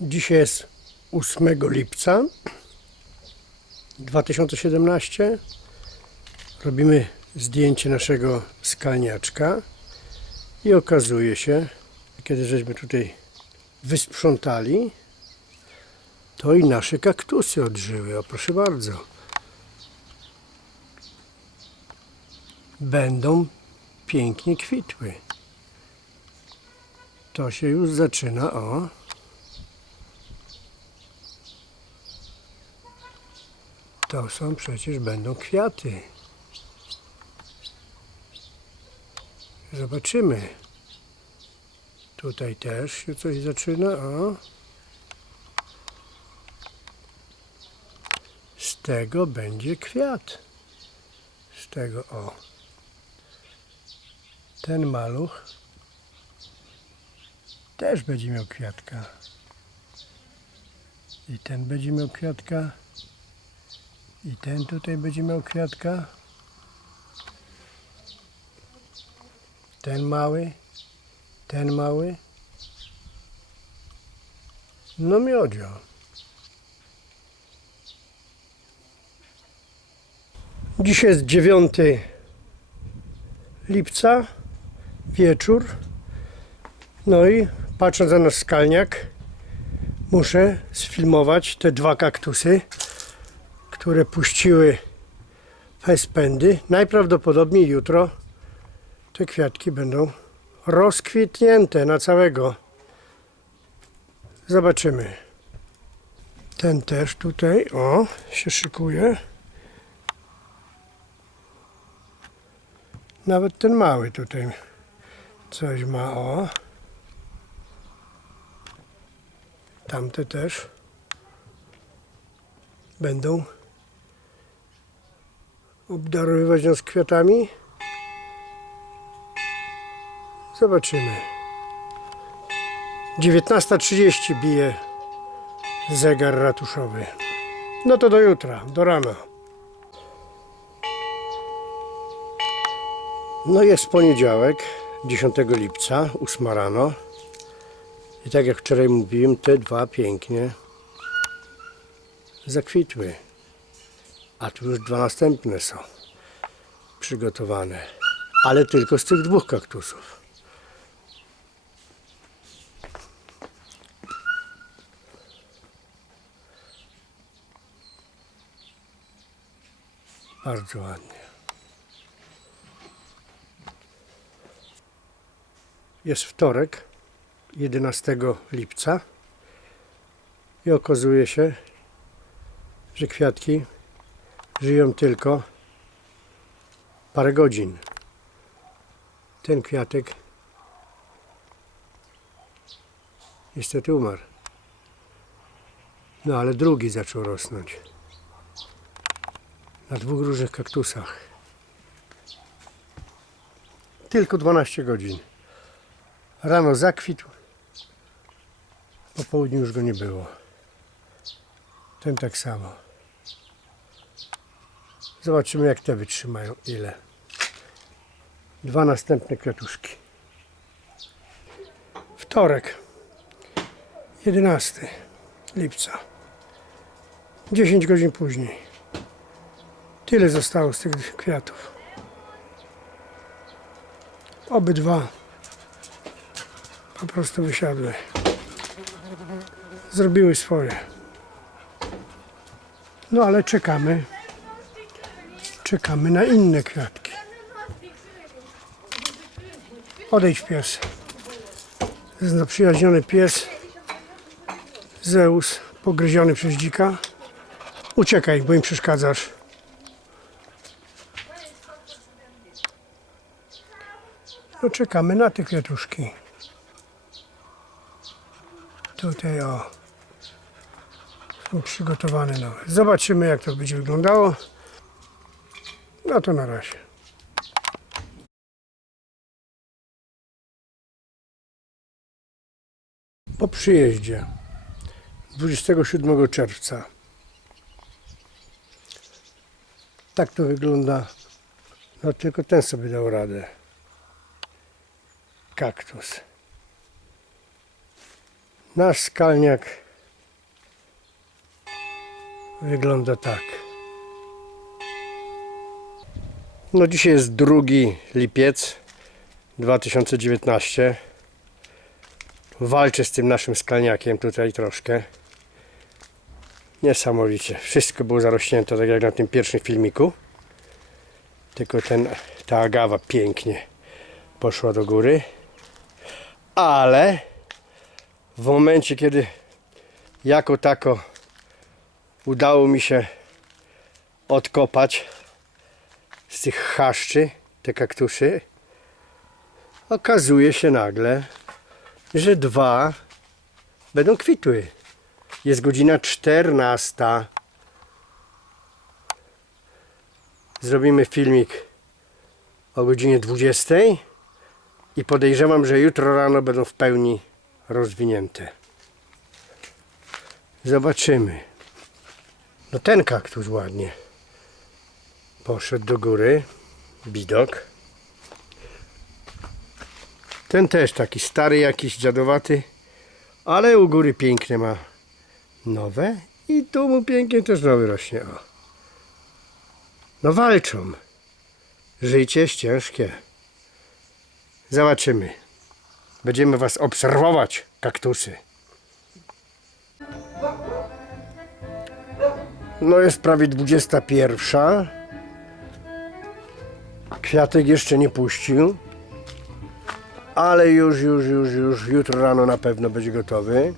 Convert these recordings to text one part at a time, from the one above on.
Dzisiaj jest 8 lipca 2017. Robimy zdjęcie naszego skalniaczka i okazuje się, kiedy żeśmy tutaj wysprzątali, to i nasze kaktusy odżyły. O proszę bardzo. Będą pięknie kwitły. To się już zaczyna, o. To są przecież będą kwiaty. Zobaczymy. Tutaj też się coś zaczyna, o. Z tego będzie kwiat. Z tego, o. Ten maluch też będzie miał kwiatka. I ten będzie miał kwiatka. I ten tutaj będzie miał kwiatka. Ten mały. Ten mały. No miodzio. Dzisiaj jest 9 lipca, wieczór. No i patrząc na nasz skalniak, muszę sfilmować te dwa kaktusy, które puściły fespędy. Najprawdopodobniej jutro te kwiatki będą rozkwitnięte na całego. Zobaczymy. Ten też tutaj, o, się szykuje. Nawet ten mały tutaj coś ma, o. Tamte też będą obdarowywać nas kwiatami. Zobaczymy. 19.30 bije zegar ratuszowy. No to do jutra, do rana. No jest poniedziałek, 10 lipca, 8 rano. I tak jak wczoraj mówiłem, te dwa pięknie zakwitły. A tu już dwa następne są przygotowane. Ale tylko z tych dwóch kaktusów. Bardzo ładnie. Jest wtorek, 11 lipca i okazuje się, że kwiatki żyją tylko parę godzin. Ten kwiatek niestety umarł. No ale drugi zaczął rosnąć. Na dwóch różnych kaktusach. Tylko 12 godzin. Rano zakwitł, po południu już go nie było. Ten tak samo. Zobaczymy jak te wytrzymają. Ile. Dwa następne kwiatuszki. Wtorek. 11 lipca. 10 godzin później. Tyle zostało z tych kwiatów. Obydwa po prostu wysiadły. Zrobiły swoje. No ale czekamy. Czekamy na inne kwiatki. Odejdź pies. Zaprzyjaźniony pies. Zeus, pogryziony przez dzika. Uciekaj, bo im przeszkadzasz. No czekamy na te kwiatuszki. Tutaj o. Są przygotowane nowe. Zobaczymy jak to będzie wyglądało. No to na razie. Po przyjeździe 27 czerwca. Tak to wygląda. No tylko ten sobie dał radę. Kaktus. Nasz skalniak wygląda tak. No dzisiaj jest 2 lipiec 2019. Walczę z tym naszym skalniakiem tutaj troszkę. Niesamowicie. Wszystko było zarośnięte, tak jak na tym pierwszym filmiku. Tylko ten, ta agawa pięknie poszła do góry. Ale w momencie, kiedy jako tako udało mi się odkopać z tych chaszczy te kaktusy, okazuje się nagle, że dwa będą kwitły. Jest godzina 14. Zrobimy filmik o godzinie 20 i podejrzewam, że jutro rano będą w pełni rozwinięte. Zobaczymy. No ten kaktus ładnie poszedł do góry. Widok. Ten też taki stary jakiś dziadowaty, ale u góry piękne ma nowe i tu mu pięknie też nowy rośnie. O. No walczą. Życie jest ciężkie. Zobaczymy. Będziemy was obserwować, kaktusy. No jest prawie 21. Kwiatek jeszcze nie puścił. Ale już, już, już, już jutro rano na pewno będzie gotowy.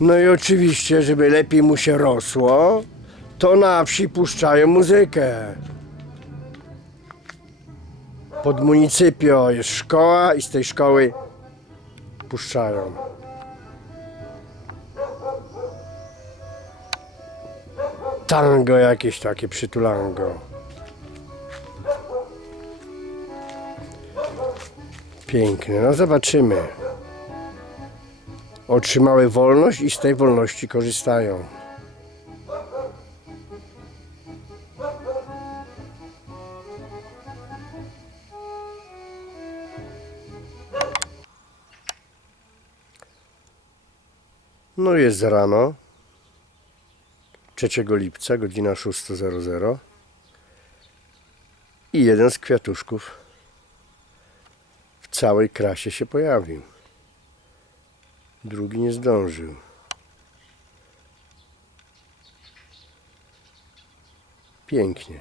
No i oczywiście, żeby lepiej mu się rosło, to na wsi puszczają muzykę. Pod municypio jest szkoła i z tej szkoły puszczają. Tango jakieś takie przytulango. Piękne, no zobaczymy. Otrzymały wolność i z tej wolności korzystają. No jest rano. 3 lipca, godzina 6.00 i jeden z kwiatuszków całej krasie się pojawił. Drugi nie zdążył. Pięknie.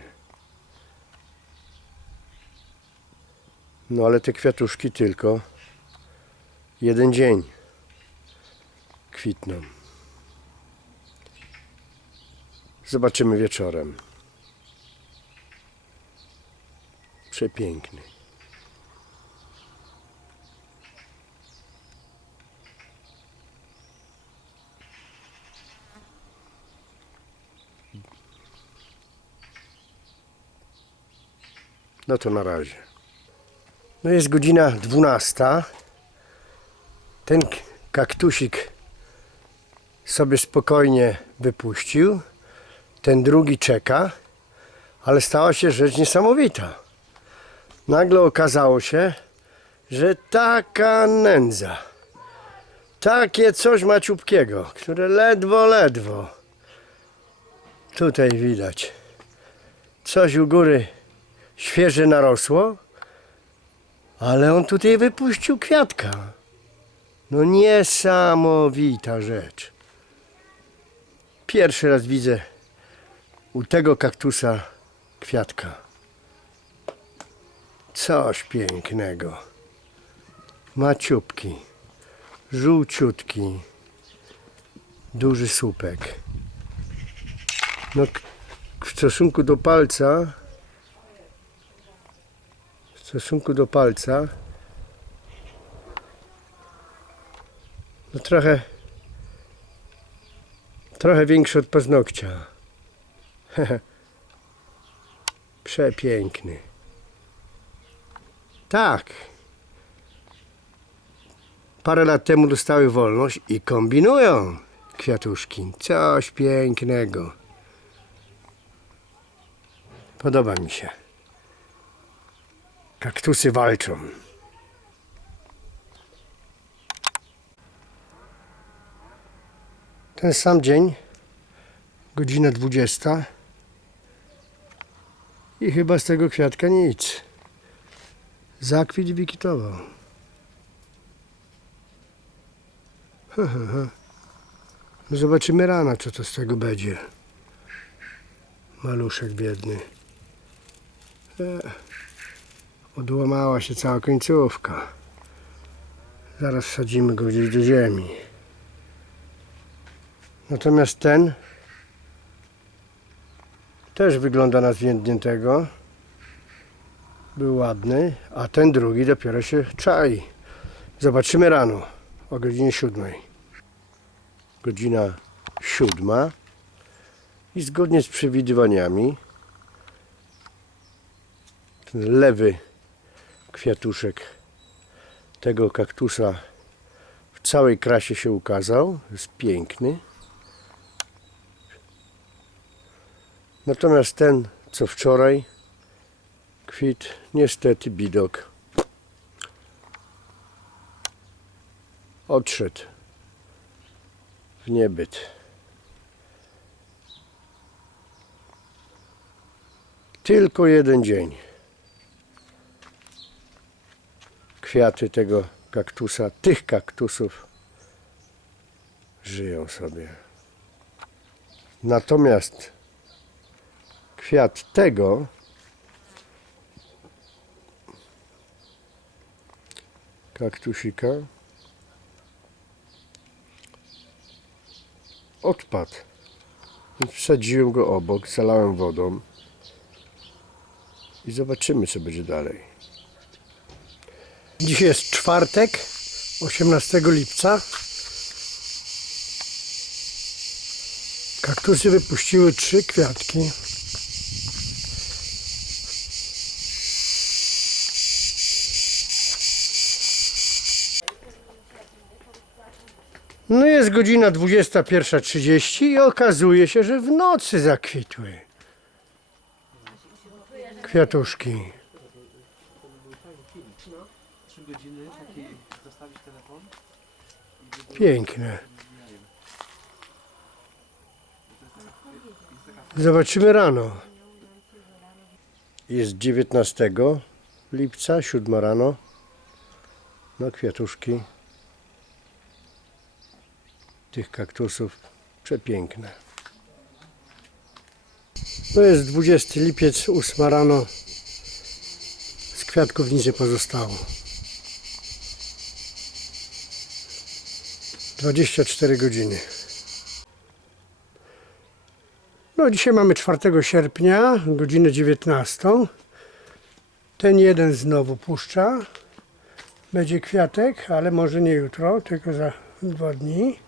No ale te kwiatuszki tylko jeden dzień kwitną. Zobaczymy wieczorem. Przepiękny. No to na razie. No jest godzina 12. Ten kaktusik sobie spokojnie wypuścił. Ten drugi czeka, ale stała się rzecz niesamowita. Nagle okazało się, że taka nędza, takie coś maciupkiego, które ledwo, ledwo. Tutaj widać. Coś u góry świeże narosło, ale on tutaj wypuścił kwiatka. No niesamowita rzecz. Pierwszy raz widzę u tego kaktusa kwiatka. Coś pięknego. Maciupki, żółciutki, duży słupek. No, w stosunku do palca, stosunku do palca, no trochę, trochę większy od paznokcia. Przepiękny. Tak. Parę lat temu dostały wolność i kombinują kwiatuszki. Coś pięknego. Podoba mi się. Kaktusy walczą. Ten sam dzień Godzina 20. I chyba z tego kwiatka nic. Zakwit ha. No zobaczymy rano, co to z tego będzie. Maluszek biedny. E, odłamała się cała końcówka. Zaraz wsadzimy go gdzieś do ziemi. Natomiast ten też wygląda na zwiędniętego. Był ładny, a ten drugi dopiero się czai. Zobaczymy rano o godzinie siódmej. Godzina siódma i zgodnie z przewidywaniami ten lewy kwiatuszek tego kaktusa w całej krasie się ukazał. Jest piękny. Natomiast ten, co wczoraj kwit, niestety bidok odszedł w niebyt. Tylko jeden dzień. Kwiaty tego kaktusa, tych kaktusów żyją sobie. Natomiast kwiat tego kaktusika odpadł. Wsadziłem go obok, zalałem wodą i zobaczymy, co będzie dalej. Dzisiaj jest czwartek, 18 lipca. Kaktusy wypuściły trzy kwiatki. No jest godzina 21.30 i okazuje się, że w nocy zakwitły kwiatuszki. Trzy godziny taki zostawić telefon Piękne. Zobaczymy rano. Jest 19 lipca, 7 rano. No kwiatuszki tych kaktusów przepiękne. To jest 20 lipiec, 8 rano. Z kwiatków nic nie pozostało. 24 godziny. No dzisiaj mamy 4 sierpnia, godzinę 19. Ten jeden znowu puszcza. Będzie kwiatek, ale może nie jutro, tylko za dwa dni.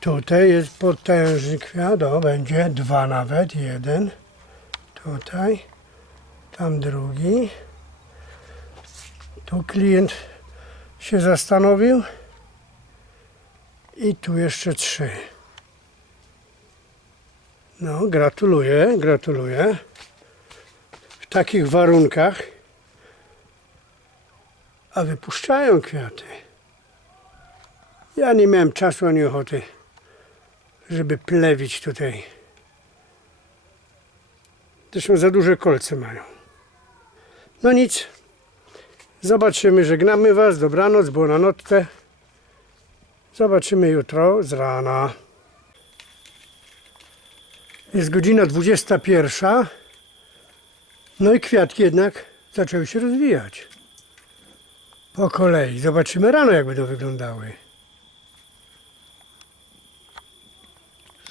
Tutaj jest potężny kwiat, o będzie dwa nawet, jeden. Tutaj, tam drugi. Tu klient się zastanowił. I tu jeszcze trzy. No, gratuluję, gratuluję. W takich warunkach. A wypuszczają kwiaty. Ja nie miałem czasu ani ochoty, żeby plewić tutaj. Zresztą za duże kolce mają. No nic. Zobaczymy, żegnamy Was. Dobranoc, buonanotte. Zobaczymy jutro z rana. Jest godzina 21. No i kwiatki jednak zaczęły się rozwijać. Po kolei. Zobaczymy rano, jak będą wyglądały.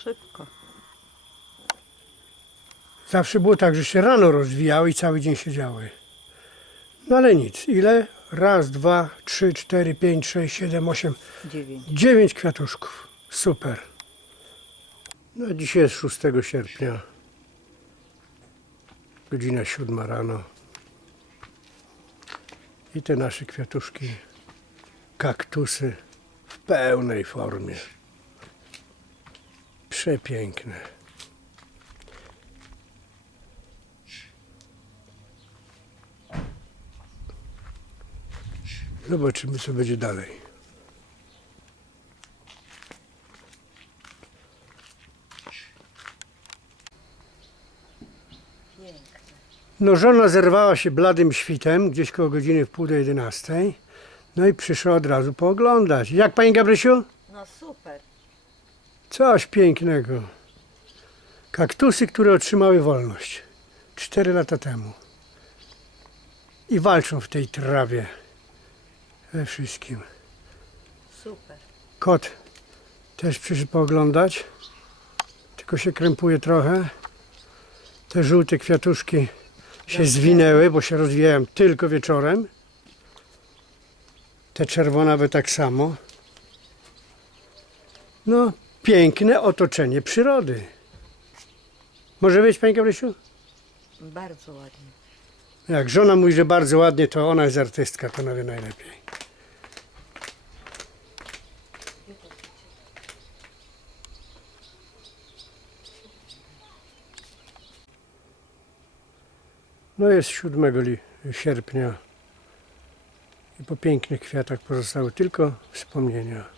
Szybko. Zawsze było tak, że się rano rozwijały i cały dzień siedziały. No ale nic. Ile? Raz, dwa, trzy, cztery, pięć, sześć, siedem, osiem, Dziewięć. Dziewięć kwiatuszków. Super. No dzisiaj jest 6 sierpnia. Godzina 7 rano. I te nasze kwiatuszki, kaktusy w pełnej formie. Przepiękne. Zobaczymy, co będzie dalej. No żona zerwała się bladym świtem, gdzieś koło godziny w pół do jedenastej. No i przyszła od razu pooglądać. Jak pani Gabrysiu? No super. Coś pięknego. Kaktusy, które otrzymały wolność cztery lata temu. I walczą w tej trawie. We wszystkim. Super. Kot też przyszedł pooglądać. Tylko się krępuje trochę. Te żółte kwiatuszki się zwinęły, bo się rozwijają tylko wieczorem. Te czerwonawe tak samo. No, piękne otoczenie przyrody. Może być, Pani Gabrysiu? Bardzo ładnie. Jak żona mówi, że bardzo ładnie, to ona jest artystka, to ona wie najlepiej. No jest 7 li- sierpnia i po pięknych kwiatach pozostały tylko wspomnienia.